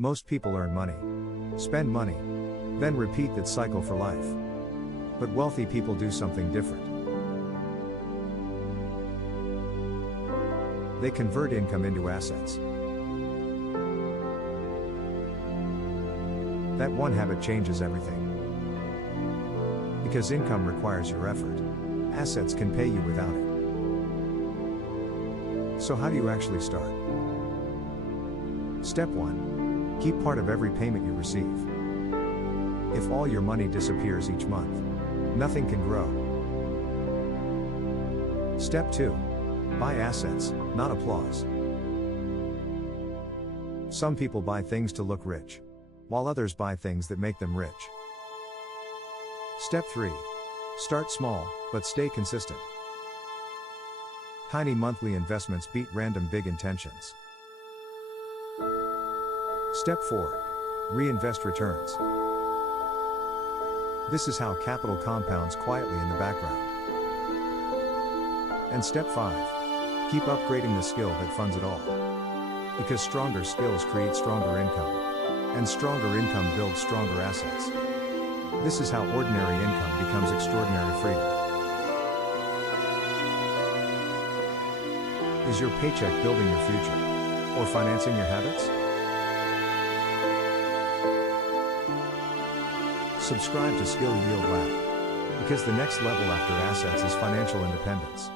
Most people earn money, spend money, then repeat that cycle for life. But wealthy people do something different. They convert income into assets. That one habit changes everything. Because income requires your effort. Assets can pay you without it. So how do you actually start? Step 1. Keep part of every payment you receive. If all your money disappears each month, nothing can grow. Step 2. Buy assets, not applause. Some people buy things to look rich, while others buy things that make them rich. Step 3. Start small, but stay consistent. Tiny monthly investments beat random big intentions. Step 4. Reinvest returns. This is how capital compounds quietly in the background. And step 5. Keep upgrading the skill that funds it all. Because stronger skills create stronger income. And stronger income builds stronger assets. This is how ordinary income becomes extraordinary freedom. Is your paycheck building your future? Or financing your habits? Subscribe to Skill Yield Lab. Because the next level after assets is financial independence.